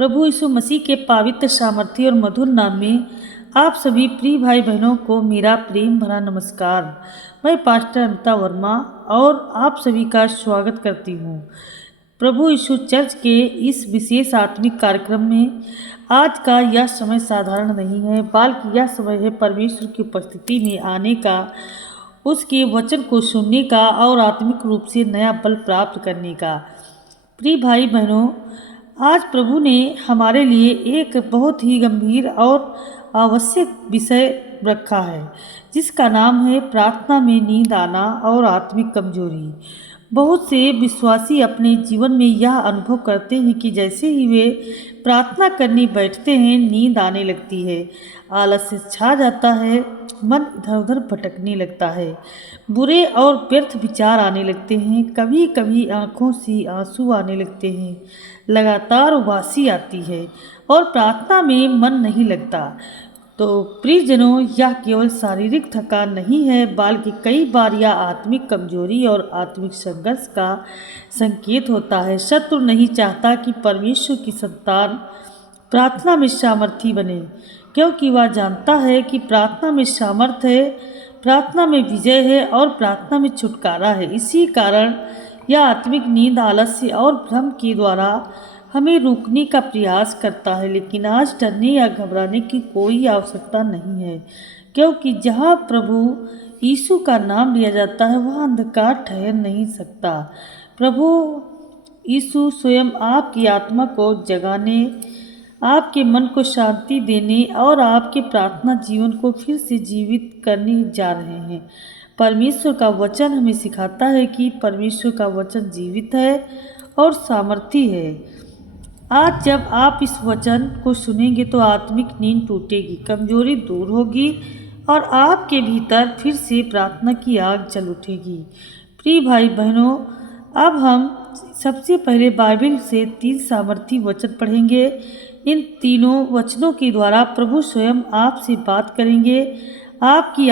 प्रभु यीशु मसीह के पवित्र सामर्थ्य और मधुर नाम में आप सभी प्रिय भाई बहनों को मेरा प्रेम भरा नमस्कार। मैं पास्टर अमिता वर्मा और आप सभी का स्वागत करती हूँ प्रभु यीशु चर्च के इस विशेष आत्मिक कार्यक्रम में। आज का यह समय साधारण नहीं है, बल्कि यह समय है परमेश्वर की उपस्थिति में आने का, उसके वचन को सुनने का और आत्मिक रूप से नया बल प्राप्त करने का। प्रिय भाई बहनों, आज प्रभु ने हमारे लिए एक बहुत ही गंभीर और आवश्यक विषय रखा है, जिसका नाम है प्रार्थना में नींद आना और आत्मिक कमजोरी। बहुत से विश्वासी अपने जीवन में यह अनुभव करते हैं कि जैसे ही वे प्रार्थना करने बैठते हैं, नींद आने लगती है, आलस्य छा जाता है, मन इधर उधर भटकने लगता है, बुरे और व्यर्थ विचार आने लगते हैं, कभी कभी आंखों से आंसू आने लगते हैं, लगातार उबासी आती है और प्रार्थना में मन नहीं लगता। तो प्रियजनों, यह केवल शारीरिक थकान नहीं है, बल्कि कई बार यह आत्मिक कमजोरी और आत्मिक संघर्ष का संकेत होता है। शत्रु नहीं चाहता कि परमेश्वर की संतान प्रार्थना में सामर्थी बने, क्योंकि वह जानता है कि प्रार्थना में सामर्थ है, प्रार्थना में विजय है और प्रार्थना में छुटकारा है। इसी कारण यह आत्मिक नींद आलस्य और भ्रम के द्वारा हमें रोकने का प्रयास करता है। लेकिन आज डरने या घबराने की कोई आवश्यकता नहीं है, क्योंकि जहाँ प्रभु यीशु का नाम लिया जाता है, वहाँ अंधकार ठहर नहीं सकता। प्रभु यीशु स्वयं आपकी आत्मा को जगाने, आपके मन को शांति देने और आपके प्रार्थना जीवन को फिर से जीवित करने जा रहे हैं। परमेश्वर का वचन हमें सिखाता है कि परमेश्वर का वचन जीवित है और सामर्थी है। आज जब आप इस वचन को सुनेंगे तो आत्मिक नींद टूटेगी, कमजोरी दूर होगी और आपके भीतर फिर से प्रार्थना की आग जल उठेगी। प्रिय भाई बहनों, अब हम सबसे पहले बाइबल से 3 सामर्थी वचन पढ़ेंगे। इन तीनों वचनों के द्वारा प्रभु स्वयं आपसे बात करेंगे, आपकी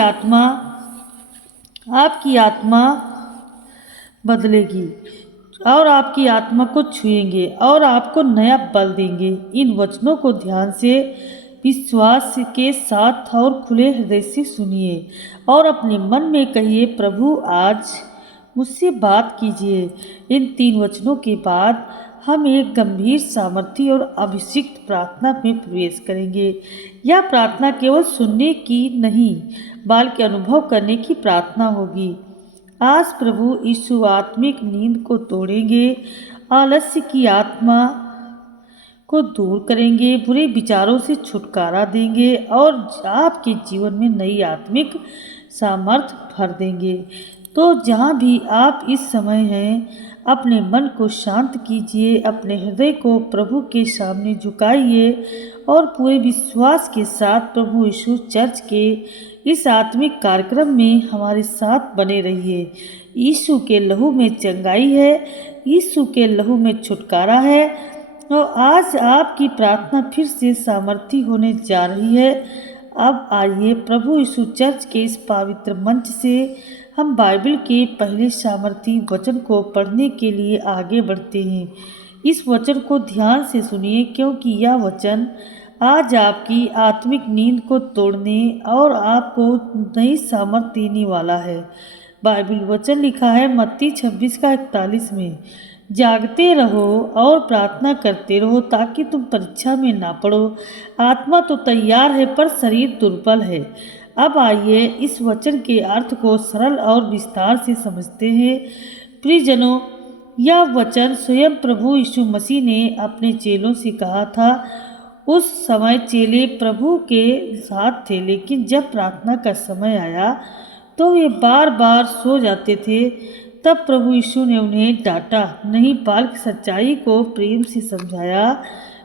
आत्मा बदलेगी और आपकी आत्मा को छुएंगे और आपको नया बल देंगे। इन वचनों को ध्यान से, विश्वास के साथ और खुले हृदय से सुनिए और अपने मन में कहिए, प्रभु आज मुझसे बात कीजिए। इन 3 वचनों के बाद हम एक गंभीर सामर्थी और अभिषिक्त प्रार्थना में प्रवेश करेंगे। यह प्रार्थना केवल सुनने की नहीं, बल्कि अनुभव करने की प्रार्थना होगी। आज प्रभु यीशु आत्मिक नींद को तोड़ेंगे, आलस्य की आत्मा को दूर करेंगे, बुरे विचारों से छुटकारा देंगे और आपके जीवन में नई आत्मिक सामर्थ भर देंगे। तो जहाँ भी आप इस समय हैं, अपने मन को शांत कीजिए, अपने हृदय को प्रभु के सामने झुकाइए और पूरे विश्वास के साथ प्रभु यीशु चर्च के इस आत्मिक कार्यक्रम में हमारे साथ बने रहिए। यीशु के लहू में चंगाई है, यीशु के लहू में छुटकारा है और आज आपकी प्रार्थना फिर से सामर्थी होने जा रही है। अब आइए प्रभु यीशु चर्च के इस पवित्र मंच से हम बाइबल के पहले सामर्थी वचन को पढ़ने के लिए आगे बढ़ते हैं। इस वचन को ध्यान से सुनिए, क्योंकि यह वचन आज आपकी आत्मिक नींद को तोड़ने और आपको नई सामर्थ देने वाला है। बाइबल वचन लिखा है मत्ती 26:41 में, जागते रहो और प्रार्थना करते रहो ताकि तुम परीक्षा में ना पड़ो। आत्मा तो तैयार है पर शरीर दुर्बल है। अब आइए इस वचन के अर्थ को सरल और विस्तार से समझते हैं। प्रियजनों, यह वचन स्वयं प्रभु यीशु मसीह ने अपने चेलों से कहा था। उस समय चेले प्रभु के साथ थे, लेकिन जब प्रार्थना का समय आया तो वे बार बार सो जाते थे। तब प्रभु यीशु ने उन्हें डांटा नहीं, बल्कि सच्चाई को प्रेम से समझाया।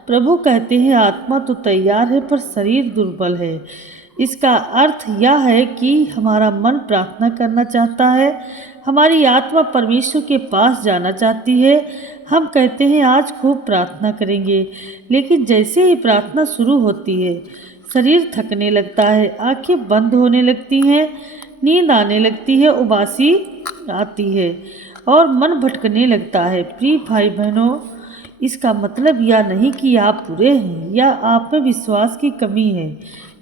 प्रभु कहते हैं, आत्मा तो तैयार है पर शरीर दुर्बल है। इसका अर्थ यह है कि हमारा मन प्रार्थना करना चाहता है, हमारी आत्मा परमेश्वर के पास जाना चाहती है। हम कहते हैं आज खूब प्रार्थना करेंगे, लेकिन जैसे ही प्रार्थना शुरू होती है, शरीर थकने लगता है, आंखें बंद होने लगती हैं, नींद आने लगती है, उबासी आती है और मन भटकने लगता है। प्रिय भाई बहनों, इसका मतलब यह नहीं कि आप बुरे हैं या आप में विश्वास की कमी है।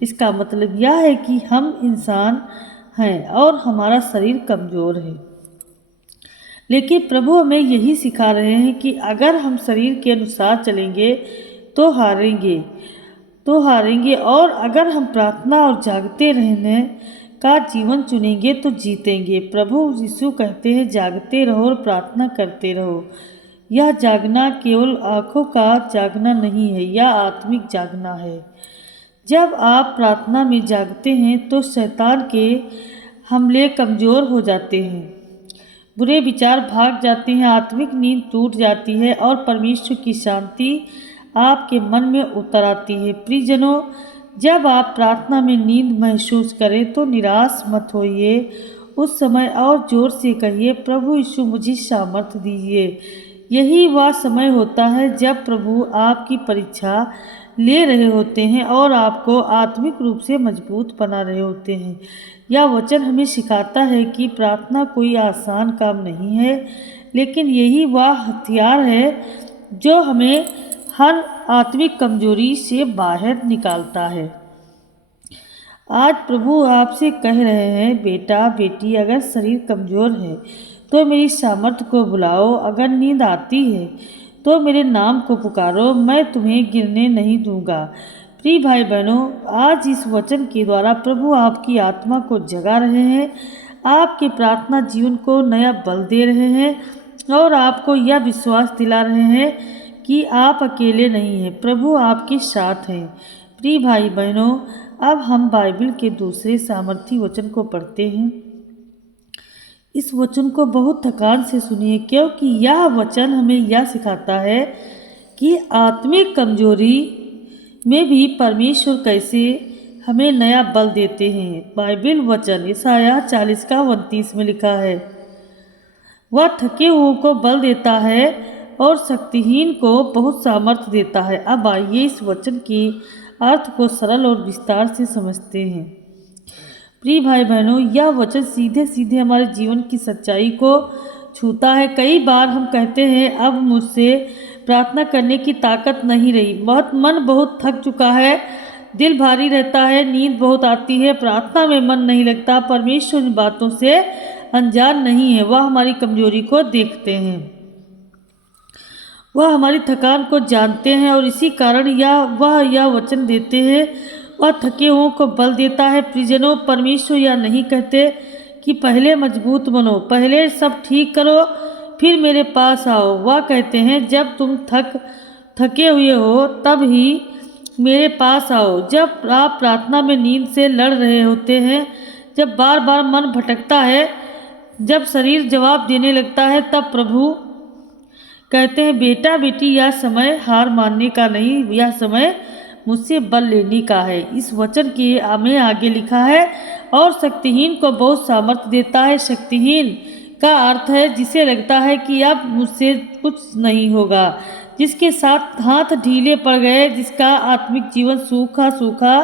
इसका मतलब यह है कि हम इंसान हैं और हमारा शरीर कमज़ोर है। लेकिन प्रभु हमें यही सिखा रहे हैं कि अगर हम शरीर के अनुसार चलेंगे तो हारेंगे और अगर हम प्रार्थना और जागते रहने का जीवन चुनेंगे तो जीतेंगे। प्रभु यीशु कहते हैं, जागते रहो और प्रार्थना करते रहो। यह जागना केवल आँखों का जागना नहीं है, यह आत्मिक जागना है। जब आप प्रार्थना में जागते हैं तो शैतान के हमले कमज़ोर हो जाते हैं, बुरे विचार भाग जाते हैं, आत्मिक नींद टूट जाती है और परमेश्वर की शांति आपके मन में उतर आती है। प्रियजनों, जब आप प्रार्थना में नींद महसूस करें तो निराश मत होइए। उस समय और जोर से कहिए, प्रभु यीशु मुझे सामर्थ्य दीजिए। यही वह समय होता है जब प्रभु आपकी परीक्षा ले रहे होते हैं और आपको आत्मिक रूप से मजबूत बना रहे होते हैं। यह वचन हमें सिखाता है कि प्रार्थना कोई आसान काम नहीं है, लेकिन यही वह हथियार है जो हमें हर आत्मिक कमजोरी से बाहर निकालता है। आज प्रभु आपसे कह रहे हैं, बेटा बेटी, अगर शरीर कमज़ोर है तो मेरी सामर्थ्य को बुलाओ, अगर नींद आती है तो मेरे नाम को पुकारो, मैं तुम्हें गिरने नहीं दूंगा। प्रिय भाई बहनों, आज इस वचन के द्वारा प्रभु आपकी आत्मा को जगा रहे हैं, आपके प्रार्थना जीवन को नया बल दे रहे हैं और आपको यह विश्वास दिला रहे हैं कि आप अकेले नहीं हैं, प्रभु आपके साथ हैं। प्रिय भाई बहनों, अब हम बाइबल के दूसरे सामर्थी वचन को पढ़ते हैं। इस वचन को बहुत थकान से सुनिए, क्योंकि यह वचन हमें यह सिखाता है कि आत्मिक कमजोरी में भी परमेश्वर कैसे हमें नया बल देते हैं। बाइबल वचन यशायाह 40:29 में लिखा है, वह थके हुओं को बल देता है और शक्तिहीन को बहुत सामर्थ्य देता है। अब आइए इस वचन के अर्थ को सरल और विस्तार से समझते हैं। प्रिय भाई बहनों, यह वचन सीधे सीधे हमारे जीवन की सच्चाई को छूता है। कई बार हम कहते हैं, अब मुझसे प्रार्थना करने की ताकत नहीं रही, मन बहुत थक चुका है, दिल भारी रहता है, नींद बहुत आती है, प्रार्थना में मन नहीं लगता। परमेश्वर इन बातों से अनजान नहीं है, वह हमारी कमजोरी को देखते हैं, वह हमारी थकान को जानते हैं और इसी कारण यह वचन देते हैं, वह थके हुओं को बल देता है। प्रियजनों, परमेश्वर यह नहीं कहते कि पहले मजबूत बनो, पहले सब ठीक करो, फिर मेरे पास आओ। वह कहते हैं, जब तुम थके हुए हो तब ही मेरे पास आओ। जब आप प्रार्थना में नींद से लड़ रहे होते हैं, जब बार बार मन भटकता है, जब शरीर जवाब देने लगता है, तब प्रभु कहते हैं, बेटा बेटी, यह समय हार मानने का नहीं, यह समय मुझसे बल लेने का है। इस वचन के में आगे लिखा है, और शक्तिहीन को बहुत सामर्थ्य देता है। शक्तिहीन का अर्थ है जिसे लगता है कि अब मुझसे कुछ नहीं होगा, जिसके साथ हाथ ढीले पड़ गए, जिसका आत्मिक जीवन सूखा सूखा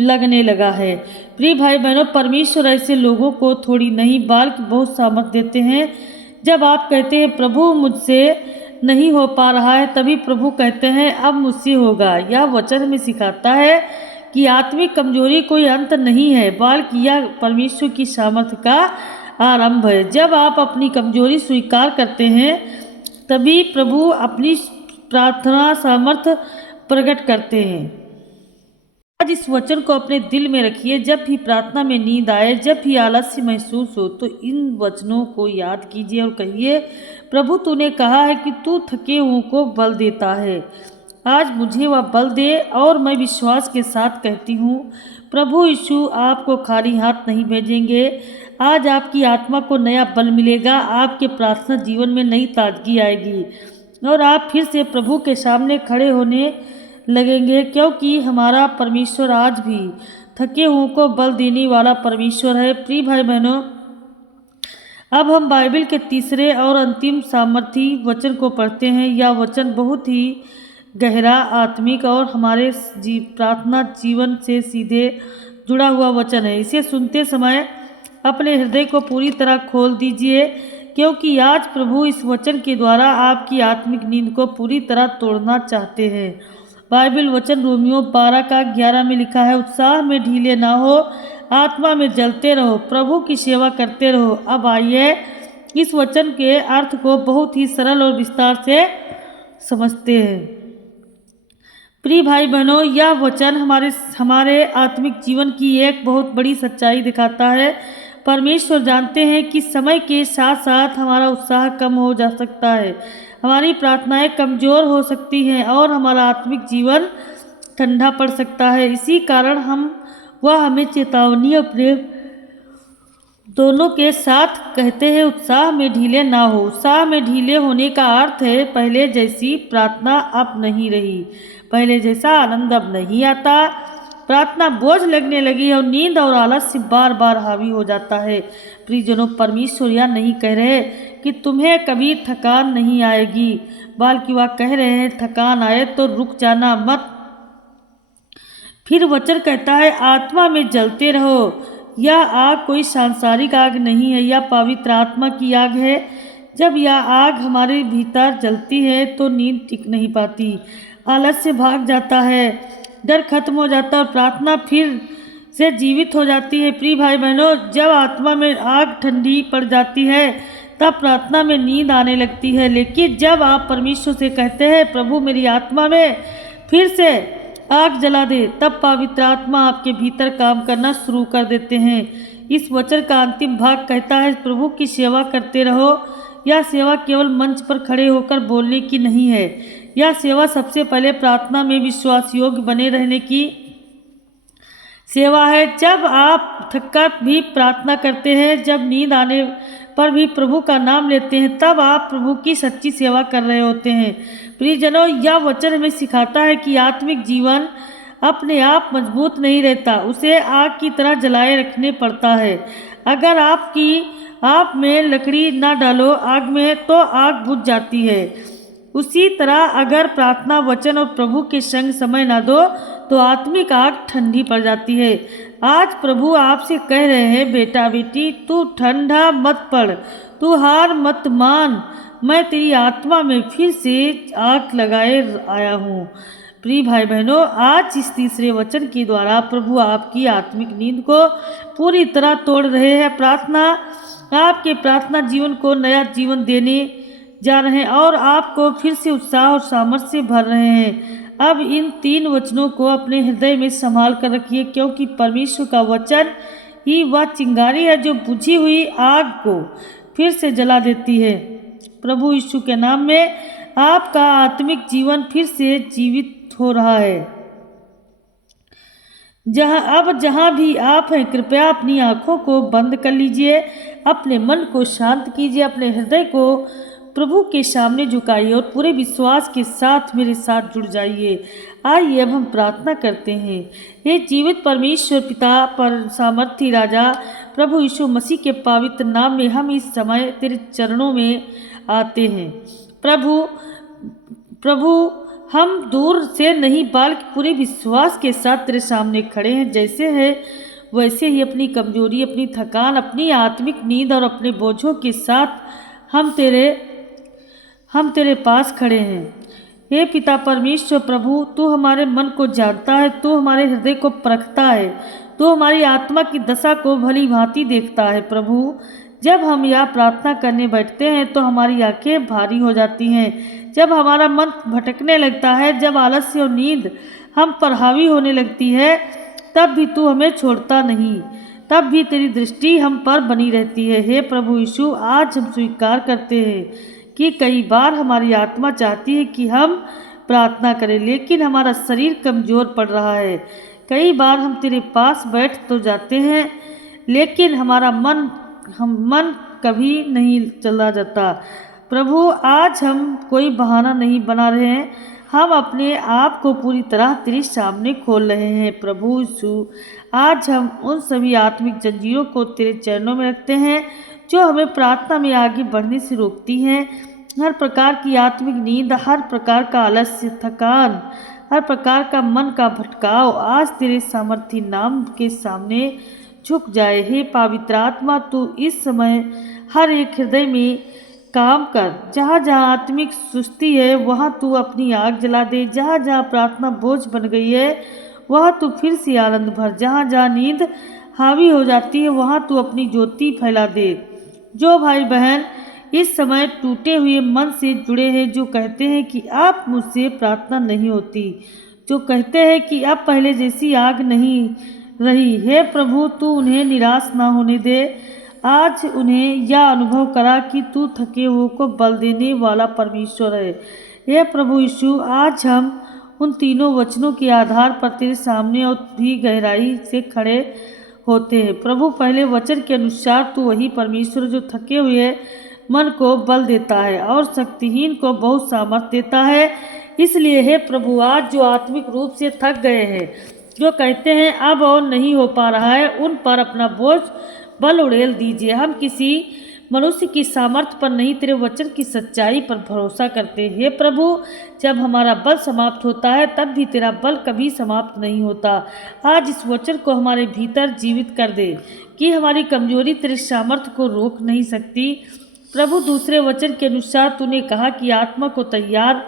लगने लगा है। प्रिय भाई बहनों, परमेश्वर ऐसे लोगों को थोड़ी नहीं बल्कि बहुत सामर्थ्य देते हैं। जब आप कहते हैं, प्रभु मुझसे नहीं हो पा रहा है, तभी प्रभु कहते हैं, अब मुझसे होगा। यह वचन हमें सिखाता है कि आत्मिक कमजोरी कोई अंत नहीं है, बल्कि यह परमेश्वर की सामर्थ्य का आरंभ है। जब आप अपनी कमजोरी स्वीकार करते हैं, तभी प्रभु अपनी प्रार्थना सामर्थ्य प्रकट करते हैं। आज इस वचन को अपने दिल में रखिए। जब भी प्रार्थना में नींद आए, जब भी आलस्य महसूस हो, तो इन वचनों को याद कीजिए और कहिए, प्रभु तूने कहा है कि तू थके हुओं को बल देता है, आज मुझे वह बल दे। और मैं विश्वास के साथ कहती हूँ, प्रभु यीशु आपको खाली हाथ नहीं भेजेंगे। आज आपकी आत्मा को नया बल मिलेगा, आपके प्रार्थना जीवन में नई ताजगी आएगी और आप फिर से प्रभु के सामने खड़े होने लगेंगे, क्योंकि हमारा परमेश्वर आज भी थके हुओं को बल देने वाला परमेश्वर है। प्रिय भाई बहनों, अब हम बाइबल के तीसरे और अंतिम सामर्थी वचन को पढ़ते हैं। यह वचन बहुत ही गहरा, आत्मिक और हमारे प्रार्थना जीवन से सीधे जुड़ा हुआ वचन है। इसे सुनते समय अपने हृदय को पूरी तरह खोल दीजिए, क्योंकि आज प्रभु इस वचन के द्वारा आपकी आत्मिक नींद को पूरी तरह तोड़ना चाहते हैं। बाइबल वचन रोमियो 12:11 में लिखा है, उत्साह में ढीले ना हो, आत्मा में जलते रहो, प्रभु की सेवा करते रहो। अब आइए इस वचन के अर्थ को बहुत ही सरल और विस्तार से समझते हैं। प्रिय भाई बहनों, यह वचन हमारे आत्मिक जीवन की एक बहुत बड़ी सच्चाई दिखाता है। परमेश्वर जानते हैं कि समय के साथ साथ हमारा उत्साह कम हो जा सकता है, हमारी प्रार्थनाएं कमज़ोर हो सकती हैं और हमारा आत्मिक जीवन ठंडा पड़ सकता है। इसी कारण वह हमें चेतावनी और प्रेम दोनों के साथ कहते हैं, उत्साह में ढीले ना हो। उत्साह में ढीले होने का अर्थ है पहले जैसी प्रार्थना अब नहीं रही, पहले जैसा आनंद अब नहीं आता, प्रार्थना बोझ लगने लगी और नींद और आलस्य बार बार हावी हो जाता है। प्रियजनों, परमेश्वर यह नहीं कह रहे कि तुम्हें कभी थकान नहीं आएगी, बल्कि वह कह रहे हैं थकान आए तो रुक जाना मत। फिर वचन कहता है, आत्मा में जलते रहो। यह आग कोई सांसारिक आग नहीं है, यह पवित्र आत्मा की आग है। जब यह आग हमारे भीतर जलती है तो नींद टिक नहीं पाती, आलस्य भाग जाता है, डर खत्म हो जाता है और प्रार्थना फिर से जीवित हो जाती है। प्रिय भाई बहनों, जब आत्मा में आग ठंडी पड़ जाती है तब प्रार्थना में नींद आने लगती है। लेकिन जब आप परमेश्वर से कहते हैं, प्रभु मेरी आत्मा में फिर से आग जला दे, तब पवित्र आत्मा आपके भीतर काम करना शुरू कर देते हैं। इस वचन का अंतिम भाग कहता है, प्रभु की सेवा करते रहो। यह सेवा केवल मंच पर खड़े होकर बोलने की नहीं है, यह सेवा सबसे पहले प्रार्थना में विश्वास योग्य बने रहने की सेवा है। जब आप थककर भी प्रार्थना करते हैं, जब नींद आने पर भी प्रभु का नाम लेते हैं, तब आप प्रभु की सच्ची सेवा कर रहे होते हैं। प्रियजनों, यह वचन हमें सिखाता है कि आत्मिक जीवन अपने आप मजबूत नहीं रहता, उसे आग की तरह जलाए रखने पड़ता है। अगर आप में लकड़ी ना डालो आग में तो आग बुझ जाती है। उसी तरह अगर प्रार्थना, वचन और प्रभु के संग समय ना दो तो आत्मिक आग ठंडी पड़ जाती है। आज प्रभु आपसे कह रहे हैं, बेटा बेटी तू ठंडा मत पड़, तू हार मत मान, मैं तेरी आत्मा में फिर से आग लगाए आया हूँ। प्रिय भाई बहनों, आज इस तीसरे वचन के द्वारा प्रभु आपकी आत्मिक नींद को पूरी तरह तोड़ रहे हैं। आपके प्रार्थना जीवन को नया जीवन देने जा रहे हैं और आपको फिर से उत्साह और सामर्थ्य से भर रहे हैं। अब इन 3 वचनों को अपने हृदय में संभाल कर रखिए, क्योंकि परमेश्वर का वचन ही वह चिंगारी है जो बुझी हुई आग को फिर से जला देती है। प्रभु यीशु के नाम में आपका आत्मिक जीवन फिर से जीवित हो रहा है। जहां भी आप हैं, कृपया अपनी आंखों को बंद कर लीजिए, अपने मन को शांत कीजिए, अपने हृदय को प्रभु के सामने झुकाइए और पूरे विश्वास के साथ मेरे साथ जुड़ जाइए। आइए अब हम प्रार्थना करते हैं। हे जीवित परमेश्वर पिता, पर सामर्थी राजा, प्रभु यीशु मसीह के पवित्र नाम में हम इस समय तेरे चरणों में आते हैं। प्रभु हम दूर से नहीं बल्कि पूरे विश्वास के साथ तेरे सामने खड़े हैं। जैसे है वैसे ही अपनी कमजोरी, अपनी थकान, अपनी आत्मिक नींद और अपने बोझों के साथ हम तेरे पास खड़े हैं। हे पिता परमेश्वर प्रभु, तू हमारे मन को जानता है, तू हमारे हृदय को परखता है, तू हमारी आत्मा की दशा को भली भांति देखता है। प्रभु, जब हम यह प्रार्थना करने बैठते हैं तो हमारी आंखें भारी हो जाती हैं, जब हमारा मन भटकने लगता है, जब आलस्य और नींद हम पर हावी होने लगती है, तब भी तू हमें छोड़ता नहीं, तब भी तेरी दृष्टि हम पर बनी रहती है। हे प्रभु यीशु, आज हम स्वीकार करते हैं कि कई बार हमारी आत्मा चाहती है कि हम प्रार्थना करें, लेकिन हमारा शरीर कमज़ोर पड़ रहा है। कई बार हम तेरे पास बैठ तो जाते हैं, लेकिन हमारा मन कभी नहीं चला जाता। प्रभु, आज हम कोई बहाना नहीं बना रहे हैं, हम अपने आप को पूरी तरह तेरे सामने खोल रहे हैं। प्रभु यीशु, आज हम उन सभी आत्मिक जंजीरों को तेरे चरणों में रखते हैं जो हमें प्रार्थना में आगे बढ़ने से रोकती हैं। हर प्रकार की आत्मिक नींद, हर प्रकार का आलस्य, थकान, हर प्रकार का मन का भटकाव आज तेरे सामर्थी नाम के सामने झुक जाए। हे पवित्र आत्मा, तू इस समय हर एक हृदय में काम कर। जहाँ जहाँ आत्मिक सुस्ती है वहाँ तू अपनी आग जला दे। जहाँ जहाँ प्रार्थना बोझ बन गई है वहाँ तू फिर से आनंद भर। जहाँ जहाँ नींद हावी हो जाती है वहाँ तू अपनी ज्योति फैला दे। जो भाई बहन इस समय टूटे हुए मन से जुड़े हैं, जो कहते हैं कि अब मुझसे प्रार्थना नहीं होती, जो कहते हैं कि अब पहले जैसी आग नहीं रही, हे प्रभु तू उन्हें निराश ना होने दे। आज उन्हें यह अनुभव करा कि तू थके हुए को बल देने वाला परमेश्वर है। हे प्रभु यीशु, आज हम उन तीनों वचनों के आधार पर तेरे सामने और भी गहराई से खड़े होते हैं। प्रभु, पहले वचन के अनुसार तू वही परमेश्वर जो थके हुए मन को बल देता है और शक्तिहीन को बहुत सामर्थ देता है। इसलिए हे प्रभु, आज जो आत्मिक रूप से थक गए हैं, जो कहते हैं अब और नहीं हो पा रहा है, उन पर अपना बोझ बल उड़ेल दीजिए। हम किसी मनुष्य की सामर्थ्य पर नहीं, तेरे वचन की सच्चाई पर भरोसा करते हैं। हे प्रभु, जब हमारा बल समाप्त होता है तब भी तेरा बल कभी समाप्त नहीं होता। आज इस वचन को हमारे भीतर जीवित कर दे कि हमारी कमजोरी तेरे सामर्थ्य को रोक नहीं सकती। प्रभु, दूसरे वचन के अनुसार तूने कहा कि आत्मा को तैयार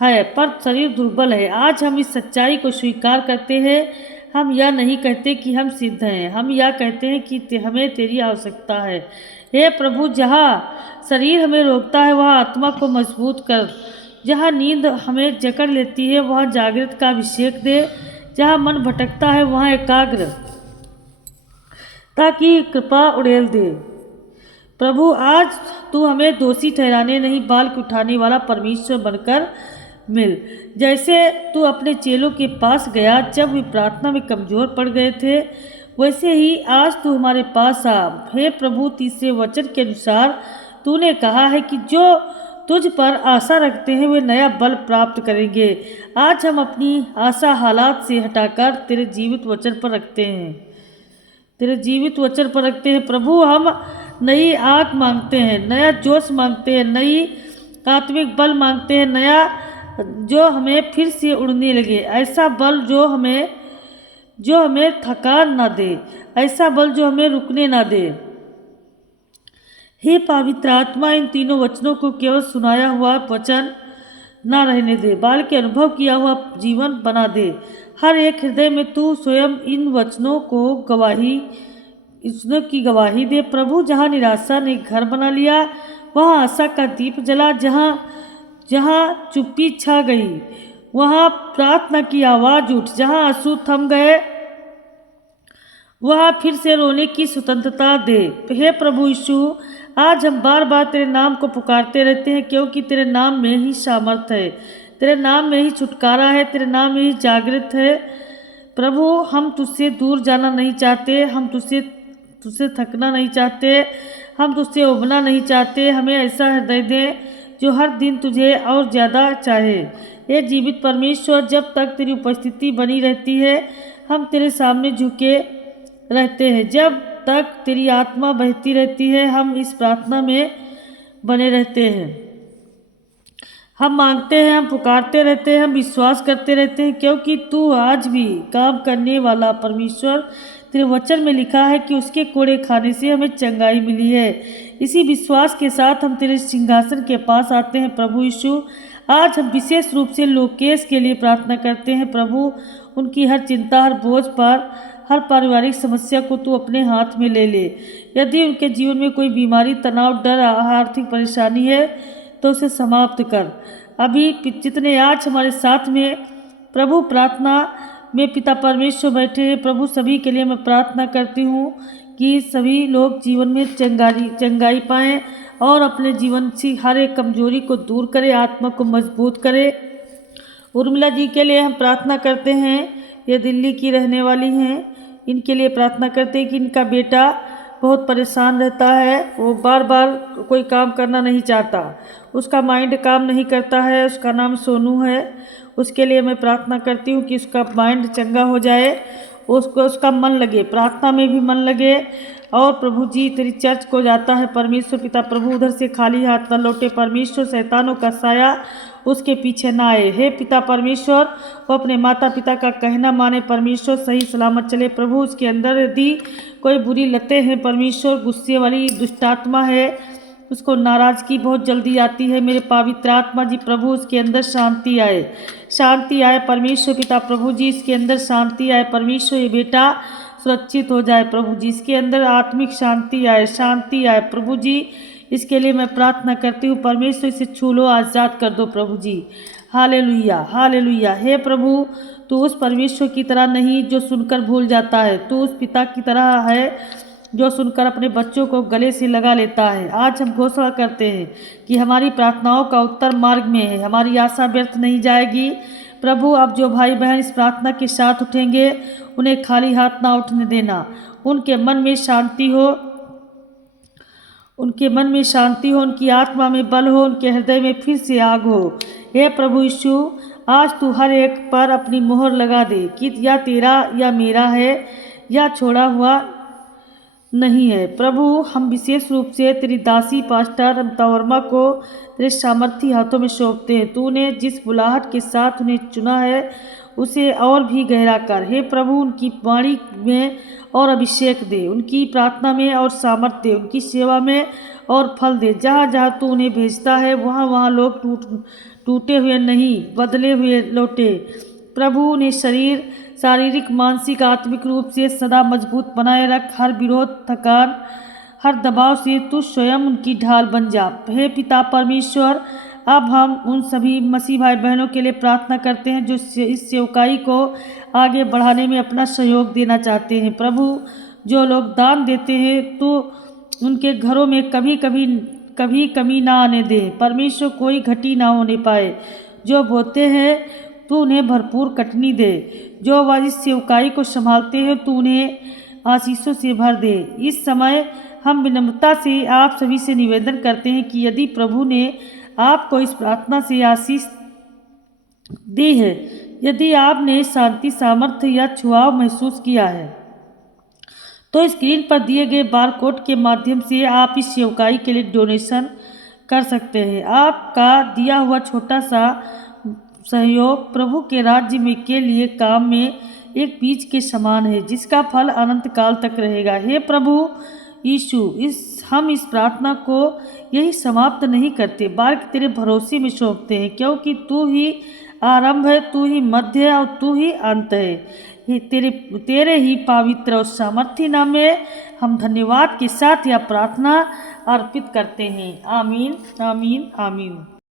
है पर शरीर दुर्बल है। आज हम इस सच्चाई को स्वीकार करते हैं। हम यह नहीं कहते कि हम सिद्ध हैं, हम यह कहते हैं कि हमें तेरी आवश्यकता है। हे प्रभु, जहाँ शरीर हमें रोकता है वहाँ आत्मा को मजबूत कर। जहाँ नींद हमें जकड़ लेती है वहाँ जागृत का अभिषेक दे। जहाँ मन भटकता है वहाँ एकाग्र ताकि कृपा उड़ेल दे। प्रभु, आज तू हमें दोषी ठहराने नहीं, बाल उठाने वाला परमेश्वर बनकर मिल। जैसे तू अपने चेलों के पास गया जब वे प्रार्थना में कमजोर पड़ गए थे, वैसे ही आज तू हमारे पास आ। हे प्रभु, तीसरे वचन के अनुसार तूने कहा है कि जो तुझ पर आशा रखते हैं वे नया बल प्राप्त करेंगे। आज हम अपनी आशा हालात से हटाकर तेरे जीवित वचन पर रखते हैं, तेरे जीवित वचन पर रखते हैं। प्रभु, हम नई आग मांगते हैं, नया जोश मांगते हैं, नई आत्मिक बल मांगते हैं, नया जो हमें फिर से उड़ने लगे। ऐसा बल जो हमें थकान ना दे, ऐसा बल जो हमें रुकने ना दे। हे पवित्र आत्मा, इन तीनों वचनों को केवल सुनाया हुआ वचन ना रहने दे, बल्कि अनुभव किया हुआ जीवन बना दे। हर एक हृदय में तू स्वयं इन वचनों की गवाही दे। प्रभु, जहाँ निराशा ने घर बना लिया वहाँ आशा का दीप जला। जहाँ चुप्पी छा गई वहाँ प्रार्थना की आवाज़ उठ। जहाँ आंसू थम गए वहाँ फिर से रोने की स्वतंत्रता दे। हे प्रभु यीशु, आज हम बार बार तेरे नाम को पुकारते रहते हैं क्योंकि तेरे नाम में ही सामर्थ है, तेरे नाम में ही छुटकारा है, तेरे नाम में ही जागृत है। प्रभु, हम तुझसे दूर जाना नहीं चाहते, हम तुझसे थकना नहीं चाहते, हम तुझसे उबना नहीं चाहते। हमें ऐसा हृदय दे जो हर दिन तुझे और ज़्यादा चाहे। ये जीवित परमेश्वर, जब तक तेरी उपस्थिति बनी रहती है हम तेरे सामने झुके रहते हैं। जब तक तेरी आत्मा बहती रहती है हम इस प्रार्थना में बने रहते हैं। हम मांगते हैं, हम पुकारते रहते हैं, हम विश्वास करते रहते हैं क्योंकि तू आज भी काम करने वाला परमेश्वर। तेरे वचन में लिखा है कि उसके कोड़े खाने से हमें चंगाई मिली है। इसी विश्वास के साथ हम तेरे सिंहासन के पास आते हैं। प्रभु यीशु, आज हम विशेष रूप से लोकेश के लिए प्रार्थना करते हैं। प्रभु, उनकी हर चिंता, हर बोझ पर, हर पारिवारिक समस्या को तू अपने हाथ में ले ले। यदि उनके जीवन में कोई बीमारी, तनाव, डर, आर्थिक परेशानी है तो उसे समाप्त कर। अभी जितने आज हमारे साथ में प्रभु प्रार्थना में पिता परमेश्वर बैठे हैं, प्रभु सभी के लिए मैं प्रार्थना करती हूँ कि सभी लोग जीवन में चंगाई पाएँ और अपने जीवन से हर एक कमजोरी को दूर करे, आत्मा को मजबूत करे। उर्मिला जी के लिए हम प्रार्थना करते हैं, ये दिल्ली की रहने वाली हैं। इनके लिए प्रार्थना करते हैं कि इनका बेटा बहुत परेशान रहता है, वो बार बार कोई काम करना नहीं चाहता, उसका माइंड काम नहीं करता है। उसका नाम सोनू है। उसके लिए मैं प्रार्थना करती हूँ कि उसका माइंड चंगा हो जाए, उसका मन लगे, प्रार्थना में भी मन लगे। और प्रभु जी, तेरी चर्च को जाता है परमेश्वर पिता, प्रभु उधर से खाली हाथ न लौटे। परमेश्वर, शैतानों का साया उसके पीछे ना आए। हे पिता परमेश्वर, वो अपने माता पिता का कहना माने परमेश्वर, सही सलामत चले प्रभु। उसके अंदर यदि कोई बुरी लतें हैं परमेश्वर, गुस्से वाली दुष्टात्मा है, उसको नाराज़गी बहुत जल्दी आती है, मेरे पवित्र आत्मा जी प्रभु उसके अंदर शांति आए, शांति आए परमेश्वर पिता प्रभु जी, इसके अंदर शांति आए परमेश्वर। ये बेटा सुरक्षित हो जाए प्रभु जी, इसके अंदर आत्मिक शांति आए, शांति आए प्रभु जी। इसके लिए मैं प्रार्थना करती हूँ परमेश्वर, इसे छू लो, आज़ाद कर दो प्रभु जी। Hallelujah hallelujah. हे प्रभु, तू उस परमेश्वर की तरह नहीं जो सुनकर भूल जाता है, तू उस पिता की तरह है जो सुनकर अपने बच्चों को गले से लगा लेता है। आज हम घोषणा करते हैं कि हमारी प्रार्थनाओं का उत्तर मार्ग में है, हमारी आशा व्यर्थ नहीं जाएगी प्रभु। अब जो भाई बहन इस प्रार्थना के साथ उठेंगे उन्हें खाली हाथ ना उठने देना, उनके मन में शांति हो, उनके मन में शांति हो, उनकी आत्मा में बल हो, उनके हृदय में फिर से आग हो। हे प्रभु यीशु, आज तू हर एक पर अपनी मोहर लगा दे कि या तेरा या मेरा है या छोड़ा हुआ नहीं है। प्रभु, हम विशेष रूप से तेरी दासी पास्टर अमता वर्मा को तेरे सामर्थी हाथों में सौंपते हैं। तूने जिस बुलाहट के साथ उन्हें चुना है उसे और भी गहरा कर। हे प्रभु, उनकी वाणी में और अभिषेक दे, उनकी प्रार्थना में और सामर्थ्य दे, उनकी सेवा में और फल दे। जहाँ जहाँ तू उन्हें भेजता है वहाँ वहाँ लोग टूटे हुए नहीं बदले हुए लौटे। प्रभु, उन्हें शारीरिक मानसिक आत्मिक रूप से सदा मजबूत बनाए रख। हर विरोध थकान हर दबाव से तू स्वयं उनकी ढाल बन जा। हे पिता परमेश्वर, अब हम उन सभी मसीह भाई बहनों के लिए प्रार्थना करते हैं जो इस सेवकाई को आगे बढ़ाने में अपना सहयोग देना चाहते हैं। प्रभु, जो लोग दान देते हैं तो उनके घरों में कभी कमी ना आने दे परमेश्वर, कोई घटी ना होने पाए। जो बोते हैं तू उन्हें भरपूर कटनी दे, जो वह इस सेवकाई को संभालते हैं तू उन्हें आशीषों से भर दे। इस समय हम विनम्रता से आप सभी से निवेदन करते हैं कि यदि प्रभु ने आपको इस प्रार्थना से आशीष दी है, यदि आपने शांति सामर्थ्य या छुआव महसूस किया है, तो स्क्रीन पर दिए गए बार कोड के माध्यम से आप इस सेवकाई के लिए डोनेशन कर सकते हैं। आपका दिया हुआ छोटा सा सहयोग प्रभु के राज्य में के लिए काम में एक बीज के समान है जिसका फल अनंत काल तक रहेगा। हे प्रभु यीशु, हम इस प्रार्थना को यही समाप्त नहीं करते बल्कि तेरे भरोसे में सौंपते हैं, क्योंकि तू ही आरंभ है, तू ही मध्य है और तू ही अंत है। तेरे ही पवित्र और सामर्थ्य नाम में हम धन्यवाद के साथ यह प्रार्थना अर्पित करते हैं। आमीन आमीन आमीन।